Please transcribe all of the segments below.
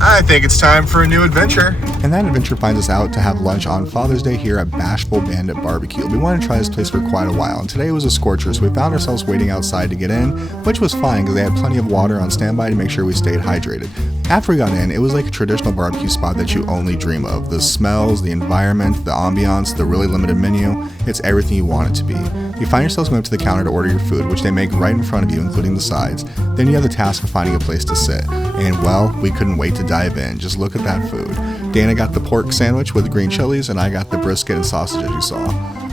I think it's time for a new adventure. And that adventure finds us out to have lunch on Father's Day here at Bashful Bandit Barbecue. We wanted to try this place for quite a while, and today was a scorcher, so we found ourselves waiting outside to get in, which was fine because they had plenty of water on standby to make sure we stayed hydrated. After we got in, it was like a traditional barbecue spot that you only dream of. The smells, the environment, the ambiance, the really limited menu, it's everything you want it to be. You find yourselves going up to the counter to order your food, which they make right in front of you, including the sides. Then you have the task of finding a place to sit. And well, we couldn't wait to dive in. Just look at that food. Dana got the pork sandwich with green chilies, and I got the brisket and sausage as you saw.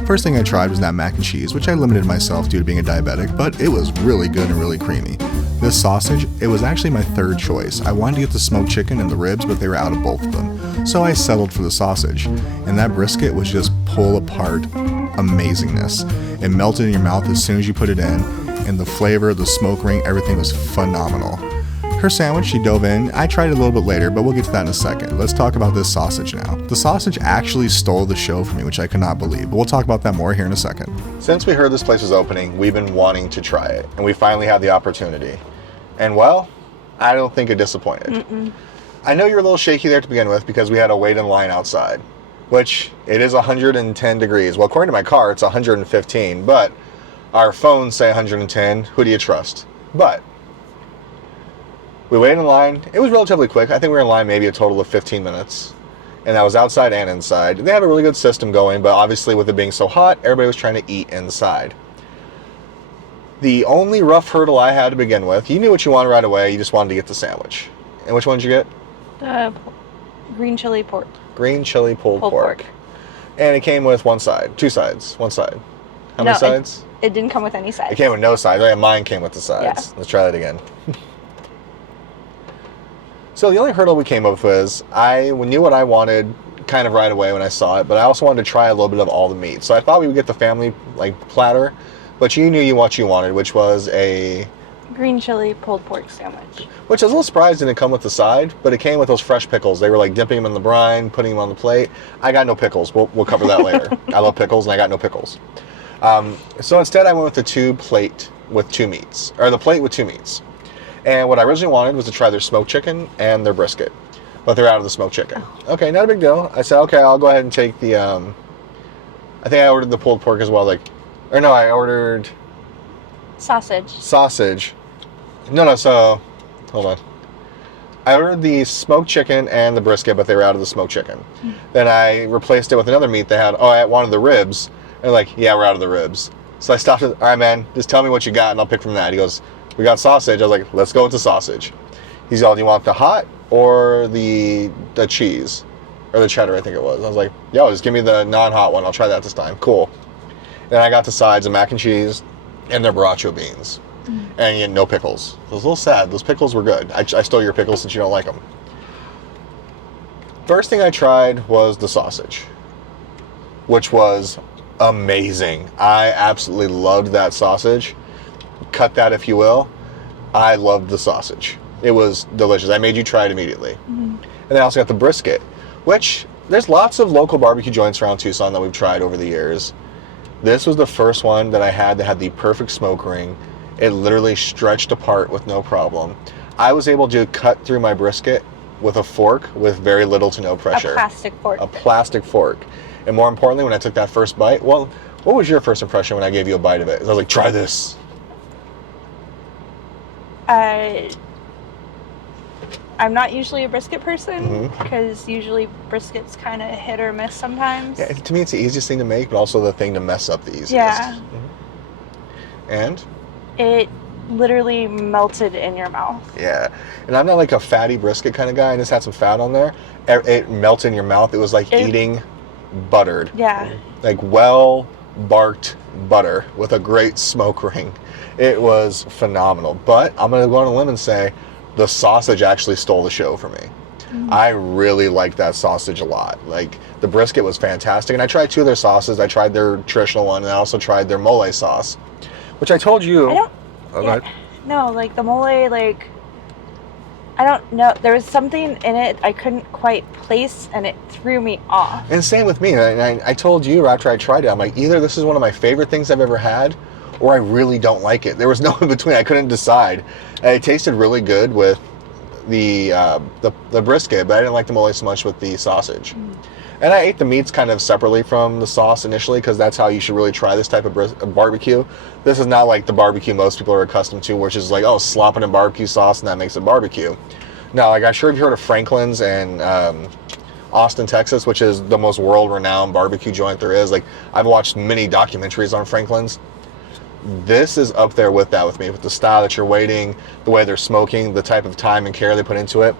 First thing I tried was that mac and cheese, which I limited myself due to being a diabetic, but it was really good and really creamy. This sausage, it was actually my third choice. I wanted to get the smoked chicken and the ribs, but they were out of both of them. So I settled for the sausage. And that brisket was just pull apart amazingness. It melted in your mouth as soon as you put it in, and the flavor, the smoke ring, everything was phenomenal. Her sandwich, she dove in. I tried it a little bit later, but we'll get to that in a second. Let's talk about this sausage now. The sausage actually stole the show from me, which I could not believe, but we'll talk about that more here in a second. Since we heard this place was opening, we've been wanting to try it, and we finally had the opportunity. And well, I don't think it disappointed. I know you're a little shaky there to begin with because we had to wait in line outside, which it is 110 degrees. Well, according to my car, it's 115, but our phones say 110. Who do you trust? But we waited in line. It was relatively quick. I think we were in line maybe a total of 15 minutes. And that was outside and inside. They had a really good system going, but obviously with it being so hot, everybody was trying to eat inside. The only rough hurdle I had to begin with, you knew what you wanted right away. You just wanted to get the sandwich. And which one did you get? The green chili pork. Green chili pulled pork. And it came with one side. Two sides. One side. How many sides? It didn't come with any sides. It came with no sides. Mine came with the sides. Yeah. Let's try that again. So the only hurdle we came up with was I knew what I wanted kind of right away when I saw it, but I also wanted to try a little bit of all the meat. So I thought we would get the family platter, but you knew what you wanted, which was a green chili pulled pork sandwich. Which I was a little surprised didn't come with the side, but it came with those fresh pickles. They were dipping them in the brine, putting them on the plate. I got no pickles. We'll cover that later. I love pickles, and I got no pickles. So instead, I went with the plate with two meats. And what I originally wanted was to try their smoked chicken and their brisket, but they're out of the smoked chicken. Okay, not a big deal. I said, okay, I'll go ahead and take the, I think I ordered the pulled pork as well. I ordered Sausage. So, hold on. I ordered the smoked chicken and the brisket, but they were out of the smoked chicken. Then I replaced it with another meat they had. Oh, I wanted the ribs. And they're yeah, we're out of the ribs. So I stopped. All right, man, just tell me what you got, and I'll pick from that. He goes, we got sausage. I was let's go with the sausage. He's all, do you want the hot or the cheese? Or the cheddar, I think it was. I was yo, just give me the non-hot one. I'll try that this time. Cool. Then I got the sides of mac and cheese and their borracho beans. And no pickles. It was a little sad. Those pickles were good. I stole your pickles since you don't like them. First thing I tried was the sausage, which was amazing. I absolutely loved that sausage. Cut that, if you will. I loved the sausage. It was delicious. I made you try it immediately. And then I also got the brisket, which there's lots of local barbecue joints around Tucson that we've tried over the years. This was the first one that I had that had the perfect smoke ring. It literally stretched apart with no problem. I was able to cut through my brisket with a fork with very little to no pressure. A plastic fork. And more importantly, when I took that first bite, well, what was your first impression when I gave you a bite of it? I was try this. I'm not usually a brisket person because usually brisket's kind of hit or miss sometimes. Yeah, to me it's the easiest thing to make, but also the thing to mess up the easiest. Yeah. And? It literally melted in your mouth. Yeah. And I'm not a fatty brisket kind of guy. I just had some fat on there. It melted in your mouth. It was eating buttered. Yeah. Well-barked butter with a great smoke ring. It was phenomenal. But I'm going to go on a limb and say the sausage actually stole the show for me. I really liked that sausage a lot. The brisket was fantastic. And I tried two of their sauces. I tried their traditional one, and I also tried their mole sauce, which I told you. No, the mole, I don't know. There was something in it I couldn't quite place, and it threw me off. And same with me. And I told you after I tried it, I'm either this is one of my favorite things I've ever had, or I really don't like it. There was no in between. I couldn't decide. And it tasted really good with the brisket, but I didn't like the mole so much with the sausage. And I ate the meats kind of separately from the sauce initially, because that's how you should really try this type of barbecue. This is not like the barbecue most people are accustomed to, which is like, oh, slopping in barbecue sauce and that makes it barbecue. No, like I'm sure you've heard of Franklin's and Austin, Texas, which is the most world-renowned barbecue joint there is. Like, I've watched many documentaries on Franklin's. This is up there with that with me, with the style that you're waiting, the way they're smoking, the type of time and care they put into it.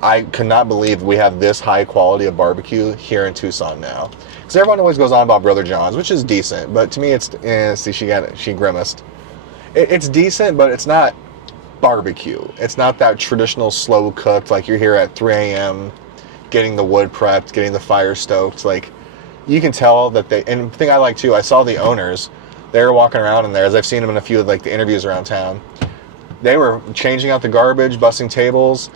I could not believe we have this high quality of barbecue here in Tucson now. Because everyone always goes on about Brother John's, which is decent, but to me it's, see, she grimaced. It's decent, but it's not barbecue. It's not that traditional slow cooked, like you're here at 3 a.m. getting the wood prepped, getting the fire stoked. Like, you can tell that they, and the thing I like too, I saw the owners, they were walking around in there, as I've seen them in a few of like the interviews around town. They were changing out the garbage, busting tables,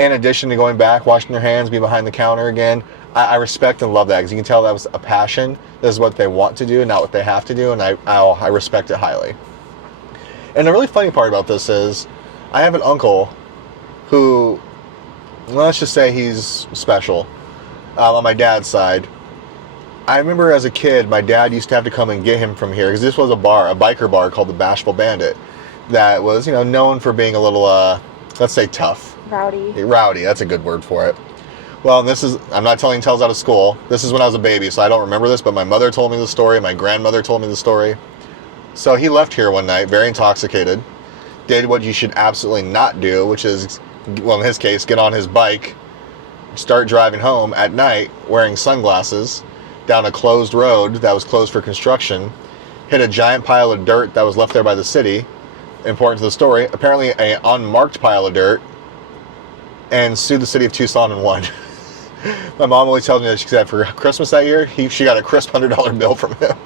in addition to going back, washing their hands, be behind the counter again. I respect and love that, because you can tell that was a passion. This is what they want to do, not what they have to do, and I respect it highly. And the really funny part about this is, I have an uncle who, well, let's just say he's special, on my dad's side. I remember as a kid, my dad used to have to come and get him from here, because this was a bar, a biker bar called the Bashful Bandit, that was, known for being a little, let's say tough. Rowdy, that's a good word for it. Well, this is, I'm not telling tales out of school. This is when I was a baby, so I don't remember this, but my mother told me the story, my grandmother told me the story. So he left here one night, very intoxicated, did what you should absolutely not do, which is, well, in his case, get on his bike, start driving home at night wearing sunglasses down a closed road that was closed for construction, hit a giant pile of dirt that was left there by the city, important to the story, apparently an unmarked pile of dirt, and sued the city of Tucson and won. My mom always tells me that she said for Christmas that year, she got a crisp $100 bill from him.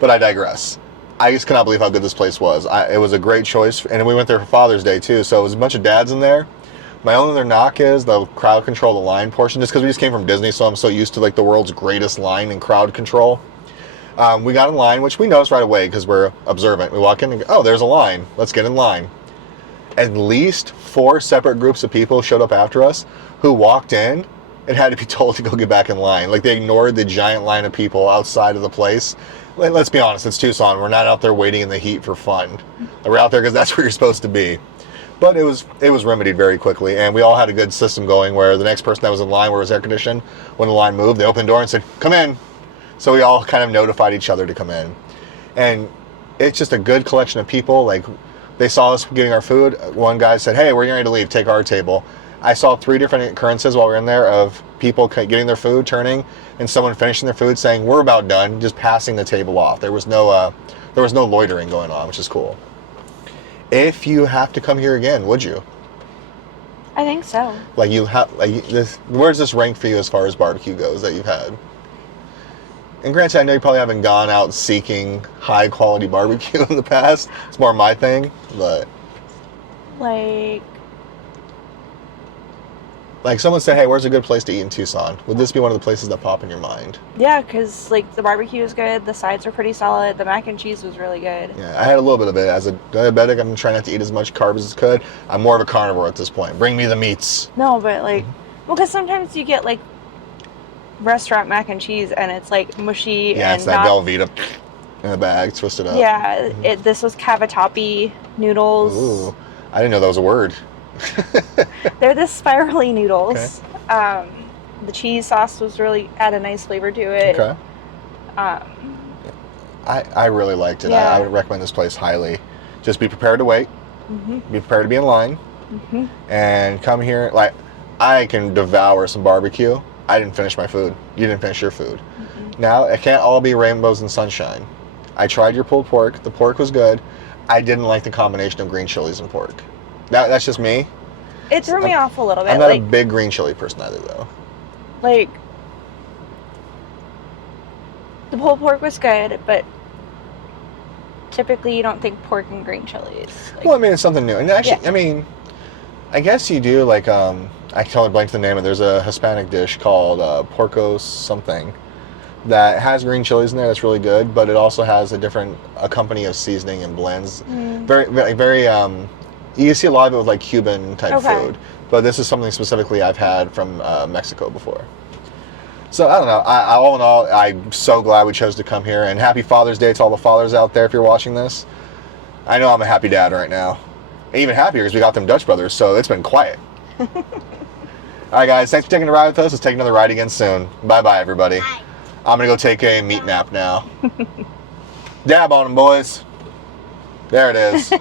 But I digress. I just cannot believe how good this place was. It was a great choice, and we went there for Father's Day too, so it was a bunch of dads in there. My only other knock is the crowd control, the line portion, just because we just came from Disney, so I'm so used to like the world's greatest line and crowd control. We got in line, which we noticed right away because we're observant. We walk in and go, oh, there's a line. Let's get in line. At least 4 separate groups of people showed up after us who walked in and had to be told to go get back in line. Like, they ignored the giant line of people outside of the place. Let's be honest, it's Tucson. We're not out there waiting in the heat for fun. We're out there because that's where you're supposed to be. But it was remedied very quickly, and we all had a good system going where the next person that was in line where it was air conditioned, when the line moved, they opened the door and said, come in. So we all kind of notified each other to come in. And it's just a good collection of people. Like, they saw us getting our food. One guy said, hey, we're getting ready to leave, take our table. I saw 3 different occurrences while we were in there of people getting their food, turning, and someone finishing their food saying, we're about done, just passing the table off. There was no loitering going on, which is cool. If you have to come here again, would you? I think so. Like, where does this rank for you as far as barbecue goes that you've had? And granted, I know you probably haven't gone out seeking high quality barbecue in the past. It's more my thing, but like someone said, hey, where's a good place to eat in Tucson? Would this be one of the places that pop in your mind? Yeah, because like the barbecue is good, the sides were pretty solid, the mac and cheese was really good. Yeah, I had a little bit of it. As a diabetic, I'm trying not to eat as much carbs as I could. I'm more of a carnivore at this point. Bring me the meats. No, but like, well, because sometimes you get like restaurant mac and cheese and it's like mushy. Yeah, and it's that Velveeta in the bag, twisted up. Yeah, this was cavatappi noodles. Ooh, I didn't know that was a word. They're the spirally noodles. Okay. The cheese sauce was really add a nice flavor to it. Okay. I really liked it. Yeah. I would recommend this place highly. Just be prepared to wait. Mm-hmm. Be prepared to be in line. Mm-hmm. And come here. Like, I can devour some barbecue. I didn't finish my food. You didn't finish your food. Mm-hmm. Now, it can't all be rainbows and sunshine. I tried your pulled pork. The pork was good. I didn't like the combination of green chilies and pork. That's just me. It threw me off a little bit. I'm not a big green chili person either, though. Like, the pulled pork was good, but typically you don't think pork and green chilies. Like, well, I mean, it's something new. And actually, yeah. I mean, I guess you do, like, I totally blanked the name of it. There's a Hispanic dish called Porco something that has green chilies in there that's really good, but it also has a company of seasoning and blends. Very, very, very You can see a lot of it with like Cuban type Okay. food, but this is something specifically I've had from Mexico before. So I don't know. All in all, I'm so glad we chose to come here. And happy Father's Day to all the fathers out there if you're watching this. I know I'm a happy dad right now. And even happier because we got them Dutch brothers, so it's been quiet. All right, guys. Thanks for taking a ride with us. Let's take another ride again soon. Bye-bye, everybody. Bye. I'm going to go take a meat nap now. Dab on them, boys. There it is.